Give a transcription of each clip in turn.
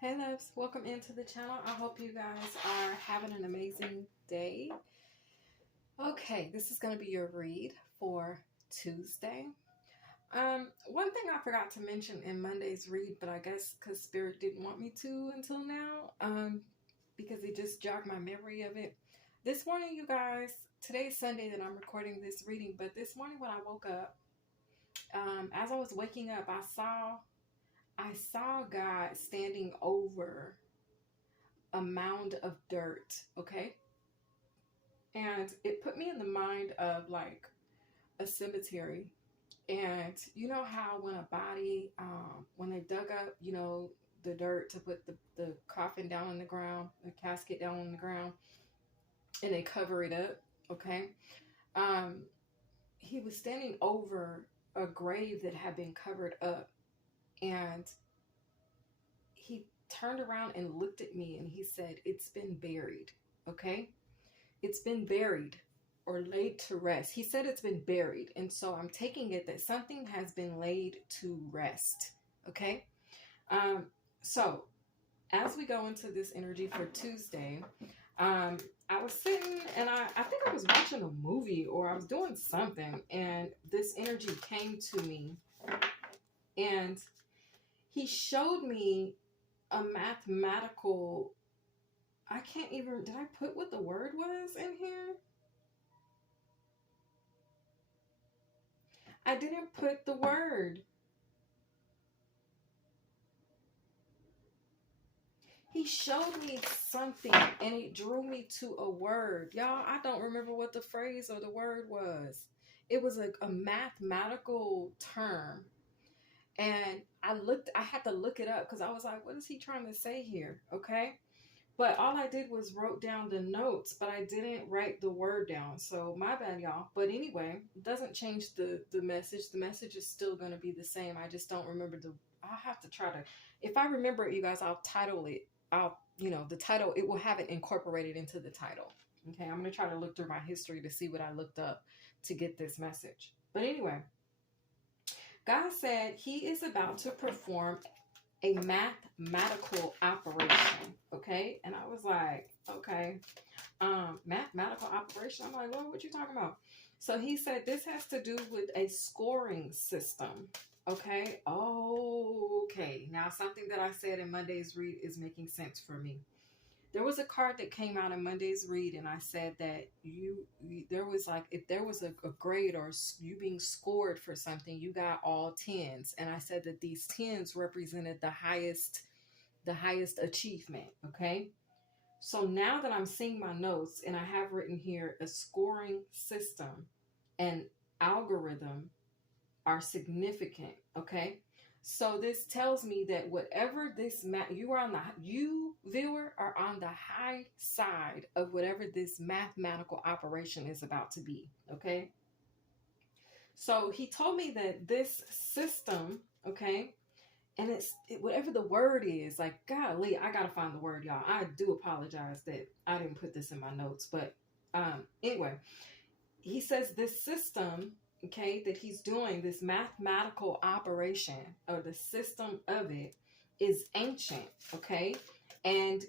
Hey loves, welcome into the channel. I hope you guys are having an amazing day. Okay, this is going to be your read for Tuesday. One thing I forgot to mention in Monday's read, but I guess because Spirit didn't want me to until now, because it just jogged my memory of it. This morning, you guys, today's Sunday that I'm recording this reading, but this morning when I woke up, as I was waking up, I saw God standing over a mound of dirt, okay? And it put me in the mind of like a cemetery. And you know how when a body, when they dug up, the dirt to put the coffin down on the ground, the casket down on the ground, and they cover it up, okay? Um, he was standing over a grave that had been covered up, and he turned around and looked at me and he said, "It's been buried," okay? It's been buried or laid to rest. He said it's been buried. And so I'm taking it that something has been laid to rest. Okay. So as we go into this energy for Tuesday, I was sitting and I think I was watching a movie or I was doing something, and this energy came to me, and he showed me a mathematical, I can't even, did I put what the word was in here? I didn't put the word. He showed me something and it drew me to a word. Y'all, I don't remember what the phrase or the word was. It was a mathematical term. And I had to look it up because I was like, what is he trying to say here? Okay. But all I did was wrote down the notes, but I didn't write the word down. So my bad, y'all. But anyway, it doesn't change the message. The message is still going to be the same. I just don't remember I'll have to try to, if I remember it, you guys, I'll title it. The title, it will have it incorporated into the title. Okay. I'm going to try to look through my history to see what I looked up to get this message. But anyway, God said he is about to perform a mathematical operation, okay? And I was like, okay, mathematical operation. I'm like, Lord, what you talking about? So he said this has to do with a scoring system, okay? Okay, now something that I said in Monday's read is making sense for me. There was a card that came out in Monday's read, and I said that there was like, if there was a grade or you being scored for something, you got all tens. And I said that these tens represented the highest achievement. Okay. So now that I'm seeing my notes and I have written here a scoring system and algorithm are significant. Okay. So this tells me that whatever you viewer are on the high side of whatever this mathematical operation is about to be. Okay. So he told me that this system, okay, and whatever the word is, like, golly, I gotta find the word, y'all. I do apologize that I didn't put this in my notes, but anyway, he says this system, okay, that he's doing, this mathematical operation or the system of it is ancient, okay, and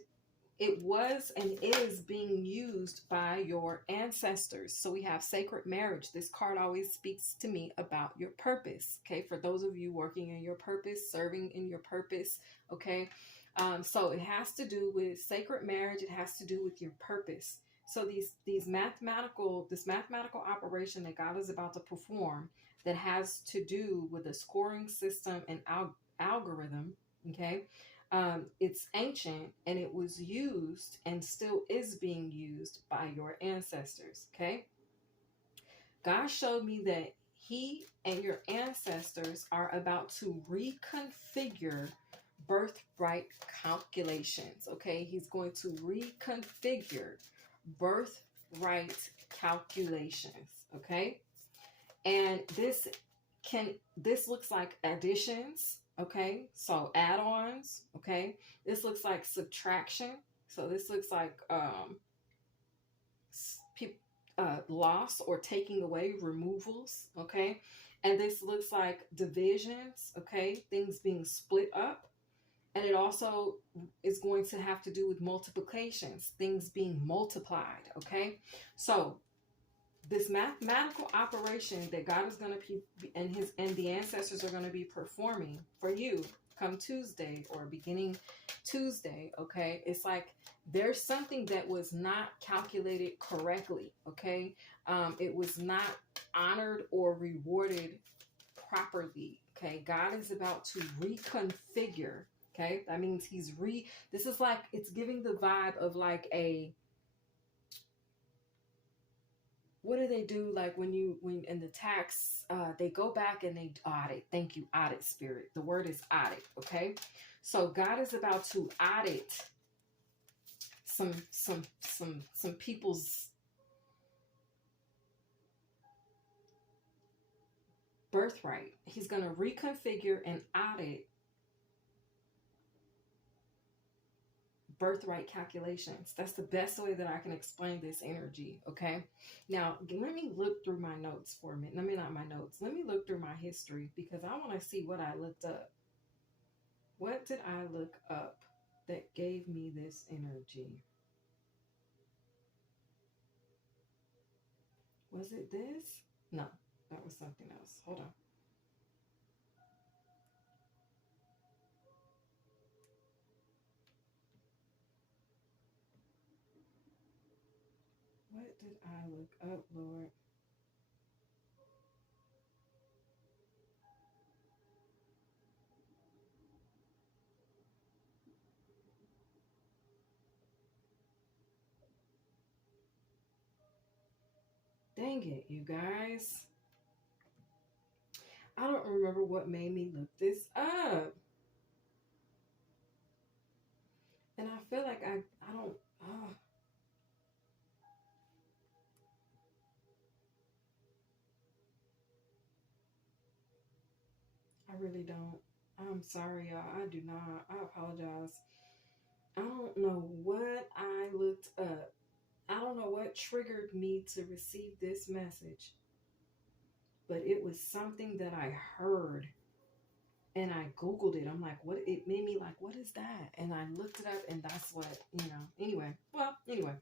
it was and is being used by your ancestors. So we have sacred marriage. This card always speaks to me about your purpose. Okay. For those of you working in your purpose, serving in your purpose. Okay. So it has to do with sacred marriage. It has to do with your purpose. So this mathematical operation that God is about to perform that has to do with a scoring system and algorithm. Okay. It's ancient and it was used and still is being used by your ancestors. Okay. God showed me that he and your ancestors are about to reconfigure birthright calculations. Okay. He's going to reconfigure birthright calculations. Okay. And this looks like additions. Okay, so add-ons. Okay, this looks like subtraction. So this looks like loss or taking away, removals. Okay, and this looks like divisions. Okay, things being split up. And it also is going to have to do with multiplications, things being multiplied. Okay. So this mathematical operation that God is going to be, and the ancestors are going to be performing for you come Tuesday or beginning Tuesday, okay? It's like there's something that was not calculated correctly, okay? It was not honored or rewarded properly, okay? God is about to reconfigure, okay? That means this is like, it's giving the vibe of like what do they do, like when in the tax they go back and they audit. Thank you, audit spirit. The word is audit. Okay, so God is about to audit some people's birthright. He's going to reconfigure and audit birthright calculations. That's the best way that I can explain this energy. Okay, now let me look through my notes for a minute. I mean, not my notes, let me look through my history, because I want to see what I looked up. What did I look up that gave me this energy? Was it this? No, that was something else. Hold on. What did I look up, Lord? Dang it, you guys. I don't remember what made me look this up. And I feel like I don't, oh, I really don't. I'm sorry, y'all. I do not. I apologize. I don't know what I looked up. I don't know what triggered me to receive this message, but it was something that I heard and I Googled it. I'm like, what? It made me like, what is that? And I looked it up, and that's what, anyway. Well, anyway.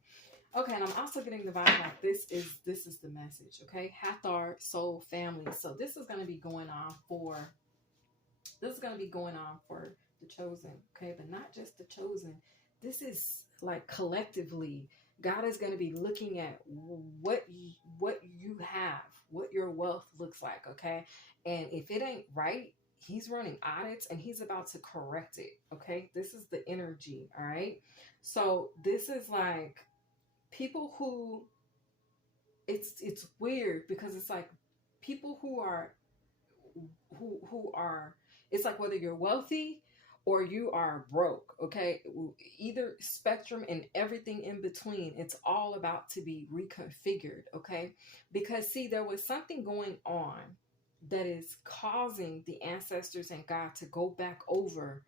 Okay, and I'm also getting the vibe like this is the message, okay? Hathor soul family. So this is going to be going on for the chosen, okay? But not just the chosen. This is like collectively, God is going to be looking at what you have, what your wealth looks like, okay? And if it ain't right, he's running audits and he's about to correct it, okay? This is the energy, all right? So this is like people who, it's weird because it's like people who are it's like whether you're wealthy or you are broke, okay? Either spectrum and everything in between, it's all about to be reconfigured, okay? Because see, there was something going on that is causing the ancestors and God to go back over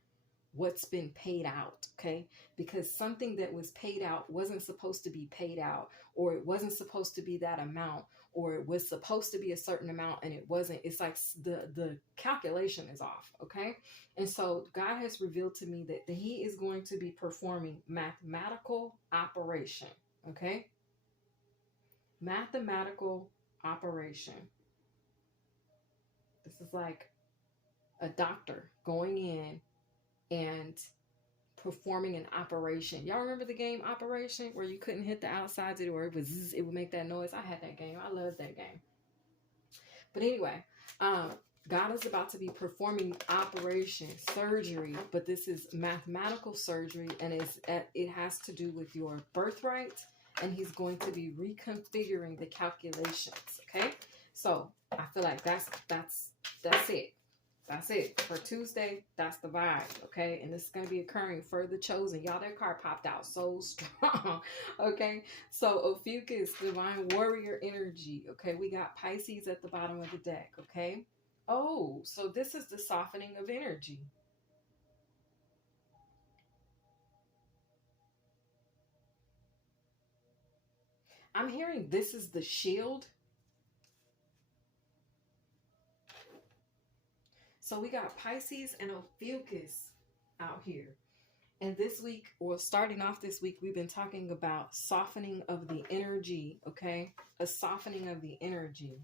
what's been paid out, okay? Because something that was paid out wasn't supposed to be paid out, or it wasn't supposed to be that amount, or it was supposed to be a certain amount and it wasn't. It's like the calculation is off, okay? And so God has revealed to me that he is going to be performing mathematical operation, okay? Mathematical operation. This is like a doctor going in and performing an operation. Y'all remember the game Operation, where you couldn't hit the outsides or it would make that noise? I had that game. I loved that game. But anyway, God is about to be performing operation surgery, but this is mathematical surgery, and it has to do with your birthright, and he's going to be reconfiguring the calculations. Okay, so I feel like that's it. That's it for Tuesday. That's the vibe, okay? And this is going to be occurring for the chosen. Y'all, that card popped out so strong, okay? So Ophiuchus, divine warrior energy, okay? We got Pisces at the bottom of the deck, okay? Oh, so this is the softening of energy. I'm hearing this is the shield. So we got Pisces and Ophiuchus out here. And this week, or starting off this week, we've been talking about softening of the energy, okay? A softening of the energy.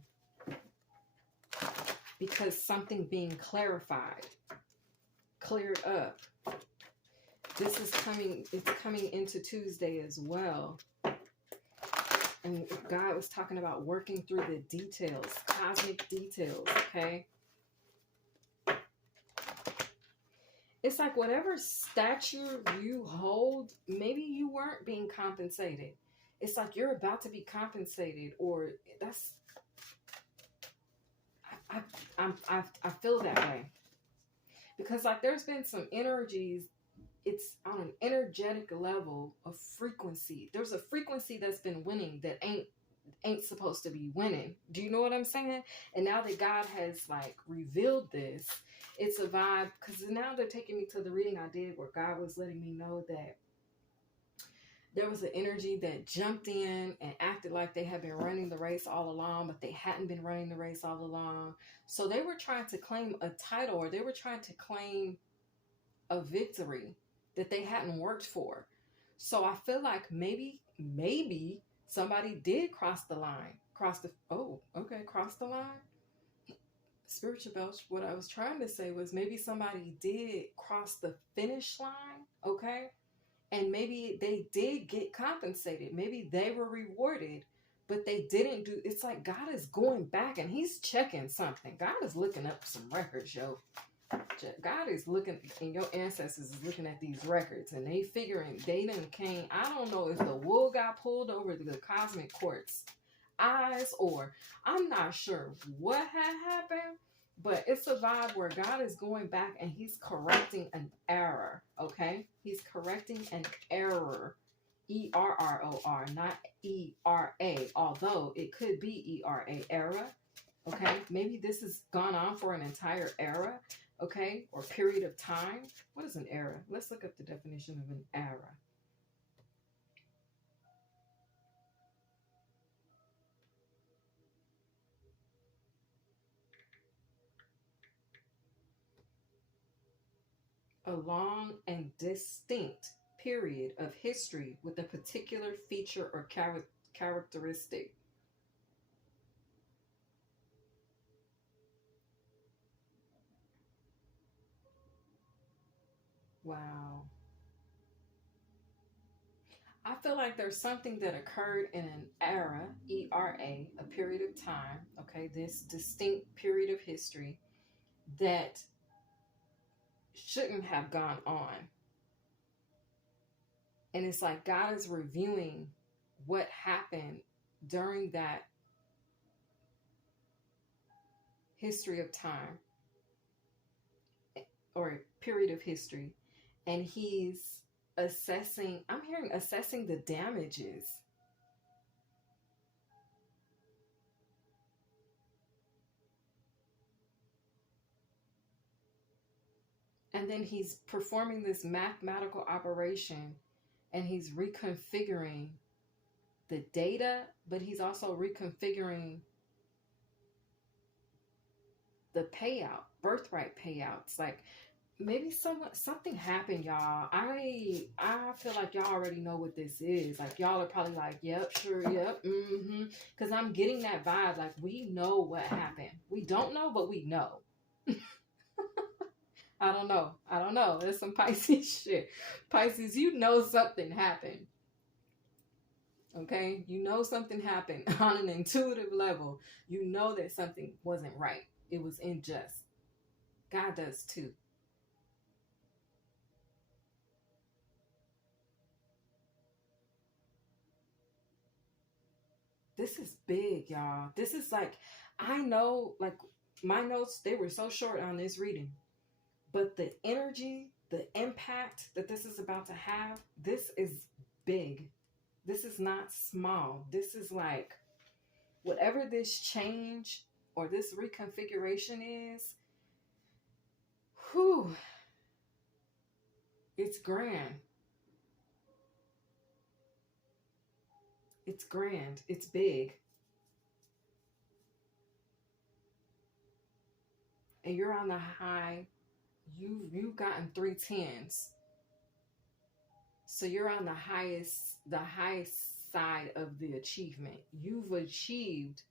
Because something being clarified, cleared up. This is coming, it's coming into Tuesday as well. And God was talking about working through the details, cosmic details, okay? It's like whatever stature you hold, maybe you weren't being compensated. It's like you're about to be compensated, or that's, I feel that way. Because like there's been some energies, it's on an energetic level of frequency. There's a frequency that's been winning that ain't supposed to be winning. Do you know what I'm saying? And now that God has like revealed this, it's a vibe, because now they're taking me to the reading I did where God was letting me know that there was an energy that jumped in and acted like they had been running the race all along, but they hadn't been running the race all along. So they were trying to claim a title, or they were trying to claim a victory that they hadn't worked for. So I feel like maybe somebody did cross the line. Cross the line. Spiritual belch, what I was trying to say was maybe somebody did cross the finish line, okay? And maybe they did get compensated. Maybe they were rewarded, but they didn't do. It's like God is going back and he's checking something. God is looking up some records, yo. God is looking, and your ancestors is looking at these records, and they figuring they done came. I don't know if the wool got pulled over the cosmic court's eyes, or I'm not sure what had happened, but it's a vibe where God is going back and he's correcting an error, okay? He's correcting an error. ERROR, not ERA, although it could be ERA, era, okay? Maybe this has gone on for an entire era, okay, or period of time. What is an era? Let's look up the definition of an era. A long and distinct period of history with a particular feature or characteristic. Wow. I feel like there's something that occurred in an era, ERA, a period of time, okay, this distinct period of history that shouldn't have gone on. And it's like God is reviewing what happened during that history of time or period of history. And he's assessing, I'm hearing assessing the damages. And then he's performing this mathematical operation, and he's reconfiguring the data, but he's also reconfiguring the payout, birthright payouts. Like maybe something happened, y'all. I feel like y'all already know what this is. Like y'all are probably like, yep, sure, yep, because I'm getting that vibe. Like we know what happened. We don't know, but we know. I don't know. There's some Pisces shit. Pisces, you know something happened. Okay? You know something happened on an intuitive level. You know that something wasn't right. It was unjust. God does too. This is big, y'all. This is like, I know, like, my notes, they were so short on this reading. But the energy, the impact that this is about to have, this is big. This is not small. This is like, whatever this change or this reconfiguration is, whew, it's grand. It's grand. It's big. And you're on the high you've gotten three tens, so you're on the highest side of the achievement. You've achieved,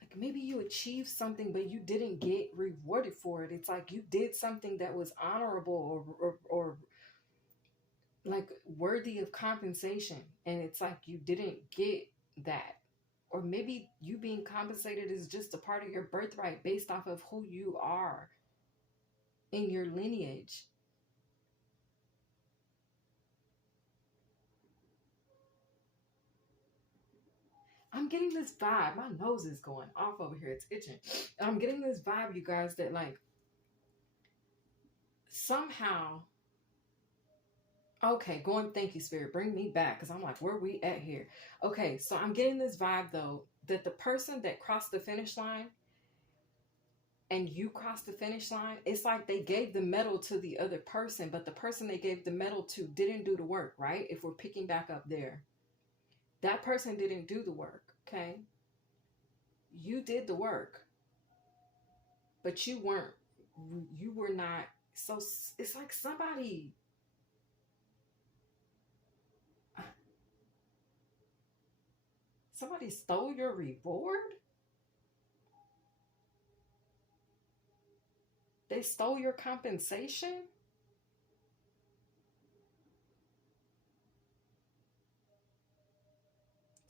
like maybe you achieved something but you didn't get rewarded for it. It's like you did something that was honorable or like worthy of compensation, and it's like you didn't get that. Or maybe you being compensated is just a part of your birthright based off of who you are in your lineage. I'm getting this vibe. My nose is going off over here. It's itching. I'm getting this vibe, you guys, that like somehow, okay, going, thank you, Spirit. Bring me back because I'm like, where we at here? Okay, so I'm getting this vibe though that the person that crossed the finish line and you crossed the finish line, it's like they gave the medal to the other person, but the person they gave the medal to didn't do the work, right? If we're picking back up there, that person didn't do the work, okay? You did the work, but you were not. So it's like somebody stole your reward. They stole your compensation.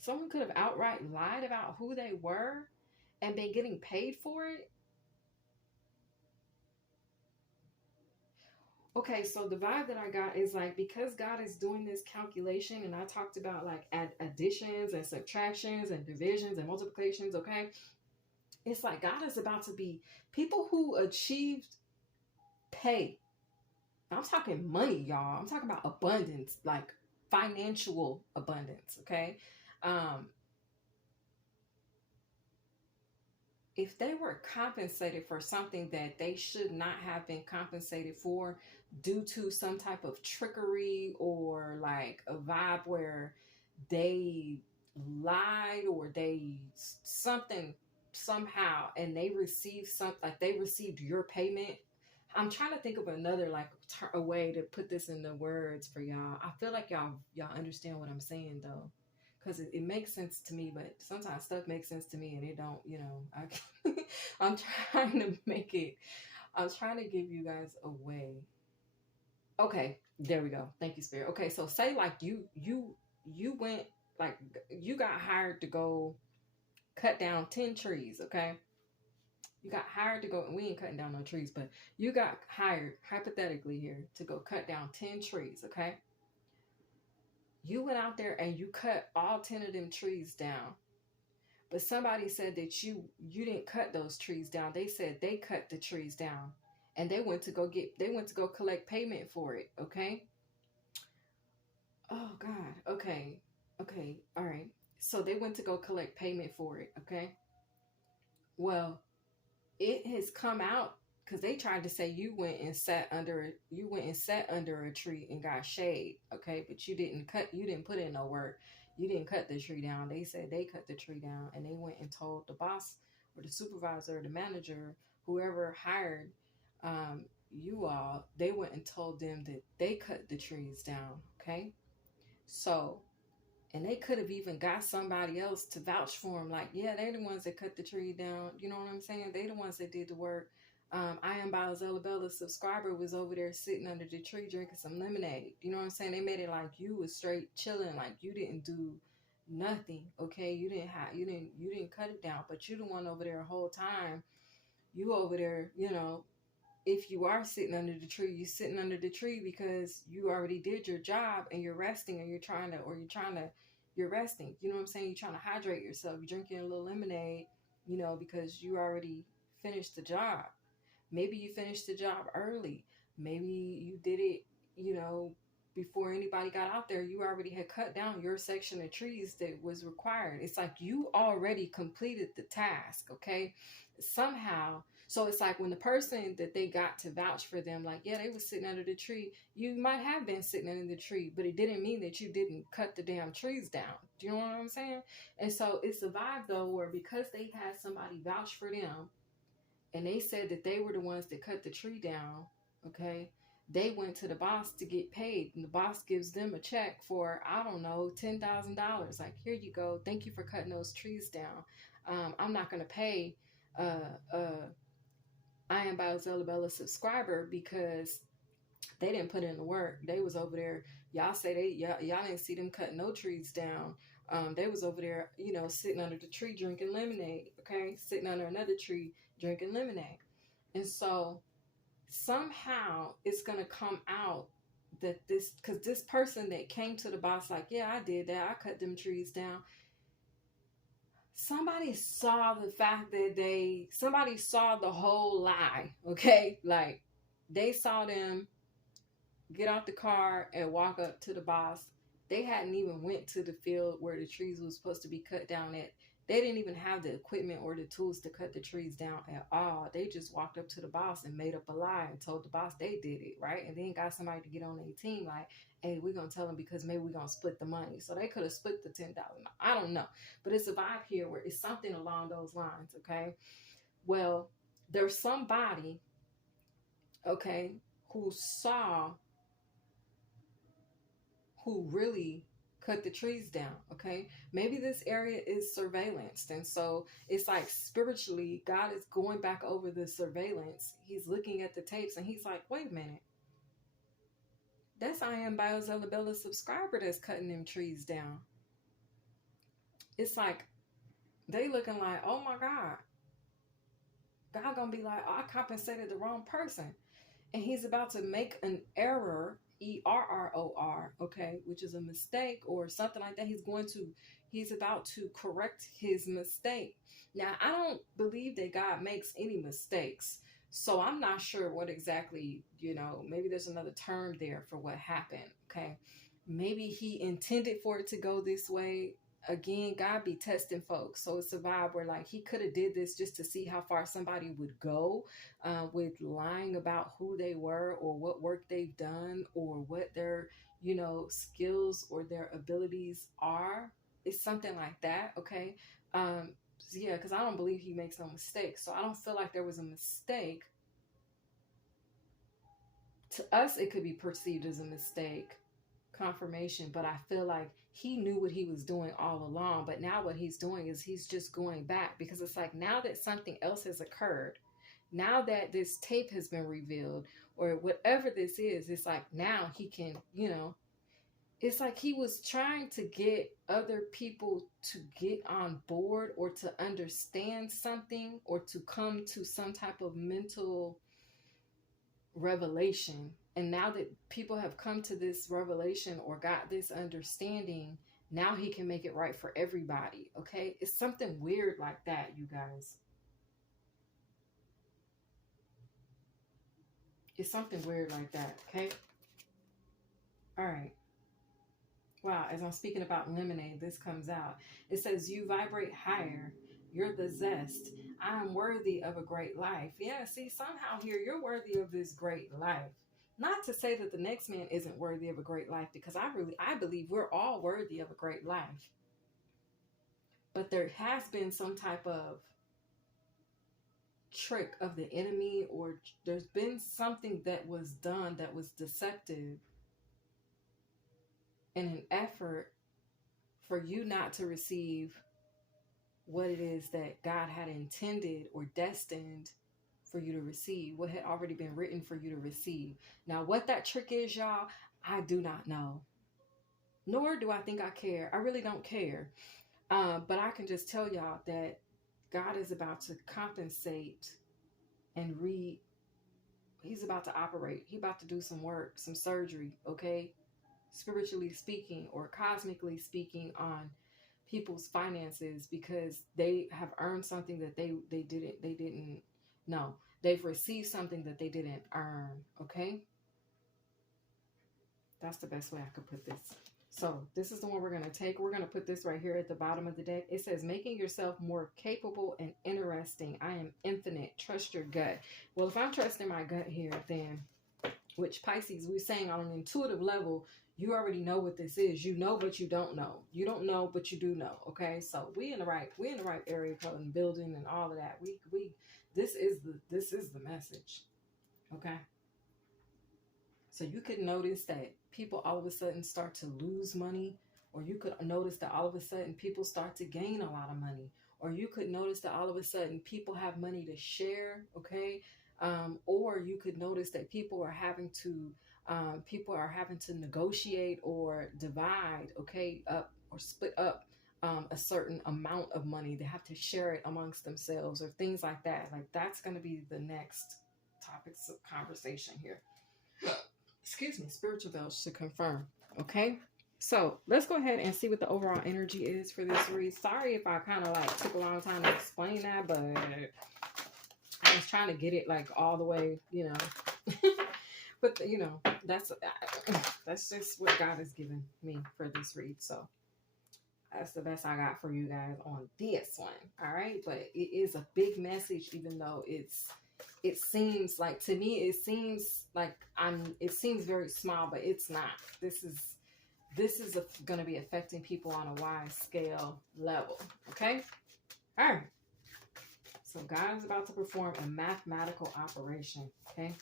Someone could have outright lied about who they were and been getting paid for it. Okay, so the vibe that I got is like, because God is doing this calculation, and I talked about like additions and subtractions and divisions and multiplications, okay? It's like God is about to be people who achieved pay. I'm talking money, y'all. I'm talking about abundance, like financial abundance, okay? Um, if they were compensated for something that they should not have been compensated for due to some type of trickery or like a vibe where they lied or they something somehow and they received something, like they received your payment. I'm trying to think of another like a way to put this in the words for y'all. I feel like y'all understand what I'm saying though, because it makes sense to me, but sometimes stuff makes sense to me and it don't, I'm trying to make it, I'm trying to give you guys a way. Okay, there we go. Thank you, Spirit. Okay, so say like you went, like you got hired to go cut down 10 trees, okay? You got hired to go, and we ain't cutting down no trees, but you got hired hypothetically here to go cut down 10 trees, okay? You went out there and you cut all 10 of them trees down. But somebody said that you didn't cut those trees down. They said they cut the trees down and they went to go collect payment for it, okay? Oh God. Okay. Okay. All right. So they went to go collect payment for it, okay? Well, it has come out because they tried to say you went and sat under a tree and got shade, okay? But you didn't put in no work. You didn't cut the tree down. They said they cut the tree down and they went and told the boss or the supervisor or the manager, whoever hired you all, they went and told them that they cut the trees down, okay? So, and they could have even got somebody else to vouch for them. Like, yeah, they're the ones that cut the tree down. You know what I'm saying? They the ones that did the work. I am by Bella subscriber was over there sitting under the tree drinking some lemonade. You know what I'm saying? They made it like you was straight chilling, like you didn't do nothing. Okay, you didn't cut it down, but you the one over there the whole time. You over there, if you are sitting under the tree, you're sitting under the tree because you already did your job and you're resting, or you're resting. You know what I'm saying? You're trying to hydrate yourself. You're drinking a little lemonade, because you already finished the job. Maybe you finished the job early. Maybe you did it, before anybody got out there. You already had cut down your section of trees that was required. It's like you already completed the task, okay? Somehow. So it's like when the person that they got to vouch for them, like, yeah, they was sitting under the tree. You might have been sitting under the tree, but it didn't mean that you didn't cut the damn trees down. Do you know what I'm saying? And so it's a vibe though, where because they had somebody vouch for them, and they said that they were the ones that cut the tree down. Okay. They went to the boss to get paid, and the boss gives them a check for, I don't know, $10,000. Like, here you go. Thank you for cutting those trees down. I'm not going to pay I am Biozella subscriber because they didn't put in the work. They was over there. Y'all say y'all didn't see them cut no trees down. They was over there, sitting under the tree drinking lemonade. Okay, sitting under another tree drinking lemonade. And so somehow it's gonna come out that because this person that came to the boss like, yeah, I did that. I cut them trees down. Somebody saw the fact that somebody saw the whole lie. Okay, like they saw them get out the car and walk up to the boss. They hadn't even went to the field where the trees was supposed to be cut down at. They didn't even have the equipment or the tools to cut the trees down at all. They just walked up to the boss and made up a lie and told the boss they did it, right? And then got somebody to get on their team like, hey, we're going to tell them because maybe we're going to split the money. So they could have split the $10,000. I don't know. But it's a vibe here where it's something along those lines, okay? Well, there's somebody, okay, who really cut the trees down. Okay, maybe this area is surveillanced, and so it's like spiritually God is going back over the surveillance. He's looking at the tapes and he's like, wait a minute, that's I am Biozella subscriber that's cutting them trees down. It's like they looking like, oh my God gonna be like, oh, I compensated the wrong person, and he's about to make an error, ERROR, okay, which is a mistake or something like that. He's about to correct his mistake. Now, I don't believe that God makes any mistakes, so I'm not sure what exactly, maybe there's another term there for what happened, okay? Maybe he intended for it to go this way. Again, God be testing folks. So it's a vibe where like he could have did this just to see how far somebody would go with lying about who they were or what work they've done or what their, skills or their abilities are. It's something like that. Okay. Yeah, because I don't believe he makes no mistakes. So I don't feel like there was a mistake. To us, it could be perceived as a mistake, confirmation, but I feel like he knew what he was doing all along. But now what he's doing is he's just going back, because it's like now that something else has occurred, now that this tape has been revealed or whatever this is, it's like now he can, it's like he was trying to get other people to get on board or to understand something or to come to some type of mental revelation. And now that people have come to this revelation or got this understanding, now he can make it right for everybody. Okay, it's something weird like that, you guys. It's something weird like that. Okay, all right. Wow, as I'm speaking about lemonade, this comes out. It says, you vibrate higher. You're the zest. I am worthy of a great life. Yeah, see, somehow here, you're worthy of this great life. Not to say that the next man isn't worthy of a great life, because I believe we're all worthy of a great life. But there has been some type of trick of the enemy, or there's been something that was done that was deceptive in an effort for you not to receive what it is that God had intended or destined for you to receive, what had already been written for you to receive. Now, what that trick is, y'all, I do not know. Nor do I think I care. I really don't care. But I can just tell y'all that God is about to compensate and he's about to operate. He's about to do some work, some surgery, okay? Spiritually speaking or cosmically speaking, on people's finances, because they have earned something that they didn't know. They've received something that they didn't earn. Okay, that's the best way I could put this. So this is the one we're going to take. We're going to put this right here at the bottom of the deck. It says, making yourself more capable and interesting. I am infinite. Trust your gut. Well, if I'm trusting my gut here, then, which Pisces, we're saying on an intuitive level, you already know what this is. You know, but you don't know. You don't know, but you do know. Okay, so we in the right area code and building and all of that. We This is the message. Okay. So you could notice that people all of a sudden start to lose money, or you could notice that all of a sudden people start to gain a lot of money, or you could notice that all of a sudden people have money to share. Okay. Or you could notice that people are having to negotiate or divide, okay, up or split up a certain amount of money. They have to share it amongst themselves or things like that. Like that's going to be the next topics of conversation here. Excuse me, spiritual bells to confirm. Okay. So let's go ahead and see what the overall energy is for this read. Sorry if I kind of like took a long time to explain that, but I was trying to get it like all the way, but that's just what God has given me for this read. So that's the best I got for you guys on this one. All right. But it is a big message, even though it seems like, to me, it seems like it seems very small, but it's not. This is going to be affecting people on a wide scale level. Okay. All right. So God is about to perform a mathematical operation. Okay.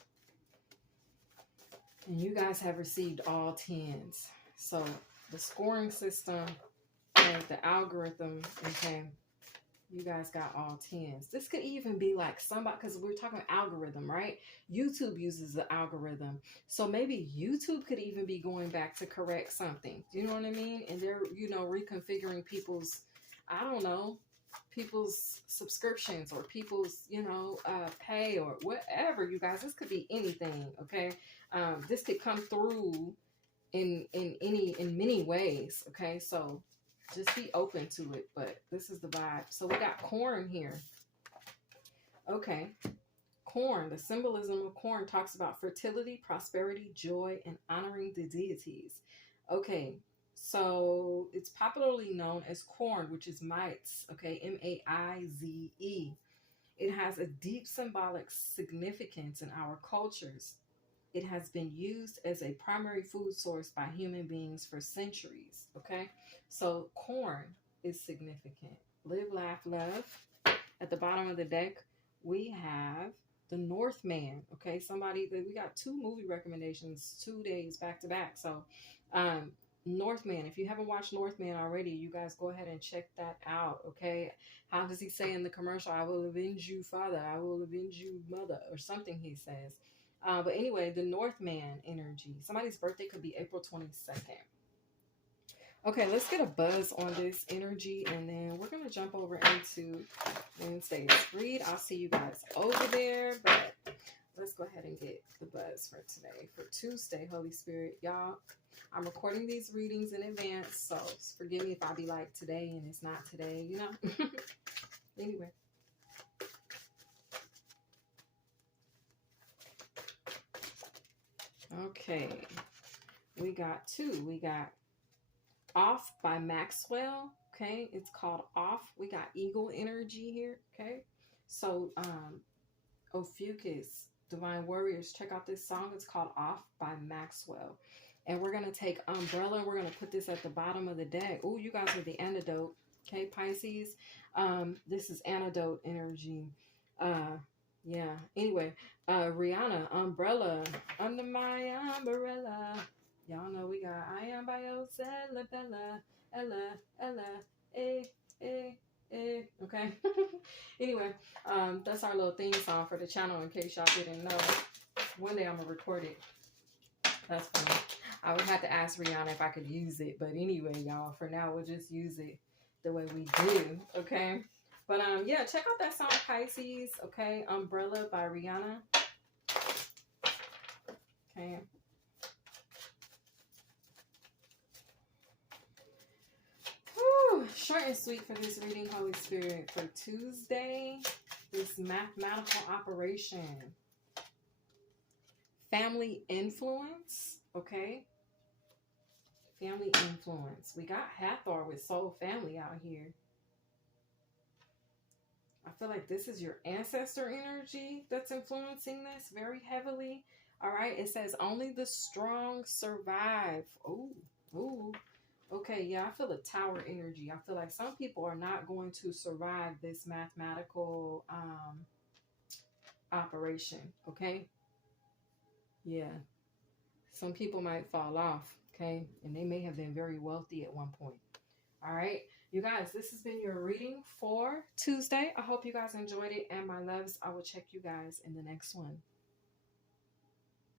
And you guys have received all tens. So the scoring system and the algorithm, okay, you guys got all tens. This could even be like somebody, because we're talking algorithm, right? YouTube uses the algorithm. So maybe YouTube could even be going back to correct something. Do you know what I mean? And they're, reconfiguring people's, I don't know, people's subscriptions or people's, pay or whatever, you guys. This could be anything, okay? This could come through in many ways, okay? So just be open to it, but this is the vibe. So we got corn here. Okay. Corn, the symbolism of corn talks about fertility, prosperity, joy, and honoring the deities. Okay. So it's popularly known as corn, which is maize, okay? Maize. It has a deep symbolic significance in our cultures. It has been used as a primary food source by human beings for centuries. Okay. So corn is significant. Live, laugh, love. At the bottom of the deck, we have the Northman. Okay. We got 2 movie recommendations 2 days back to back. So, Northman, if you haven't watched Northman already, you guys go ahead and check that out. Okay. How does he say in the commercial? I will avenge you, father. I will avenge you, mother, or something he says. But anyway, the Northman energy. Somebody's birthday could be April 22nd. Okay, let's get a buzz on this energy, and then we're going to jump over into Wednesday's read. I'll see you guys over there, but let's go ahead and get the buzz for today. For Tuesday, Holy Spirit, y'all, I'm recording these readings in advance, so forgive me if I be like today and it's not today, Anyway. Okay, we got 2. We got Off by Maxwell. Okay, it's called Off. We got Eagle energy here. Okay, so Ophiuchus, Divine Warriors, check out this song. It's called Off by Maxwell. And we're going to take Umbrella. We're going to put this at the bottom of the deck. Oh, you guys are the antidote. Okay, Pisces. This is antidote energy. Yeah. Anyway, Rihanna, Umbrella, under my umbrella. Y'all know we got I am by Bella, Ella, okay. Anyway, that's our little theme song for the channel in case y'all didn't know. One day I'm gonna record it. That's funny. I would have to ask Rihanna if I could use it, but anyway, y'all, for now we'll just use it the way we do, okay? But yeah, check out that song Pisces, okay? Umbrella by Rihanna. Okay. Whew, short and sweet for this reading, Holy Spirit. For Tuesday, this mathematical operation. Family influence, okay? Family influence. We got Hathor with Soul Family out here. I feel like this is your ancestor energy that's influencing this very heavily. All right. It says only the strong survive. Oh. Okay. Yeah. I feel a tower energy. I feel like some people are not going to survive this mathematical operation. Okay. Yeah. Some people might fall off. Okay. And they may have been very wealthy at one point. All right. You guys, this has been your reading for Tuesday. I hope you guys enjoyed it. And my loves, I will check you guys in the next one.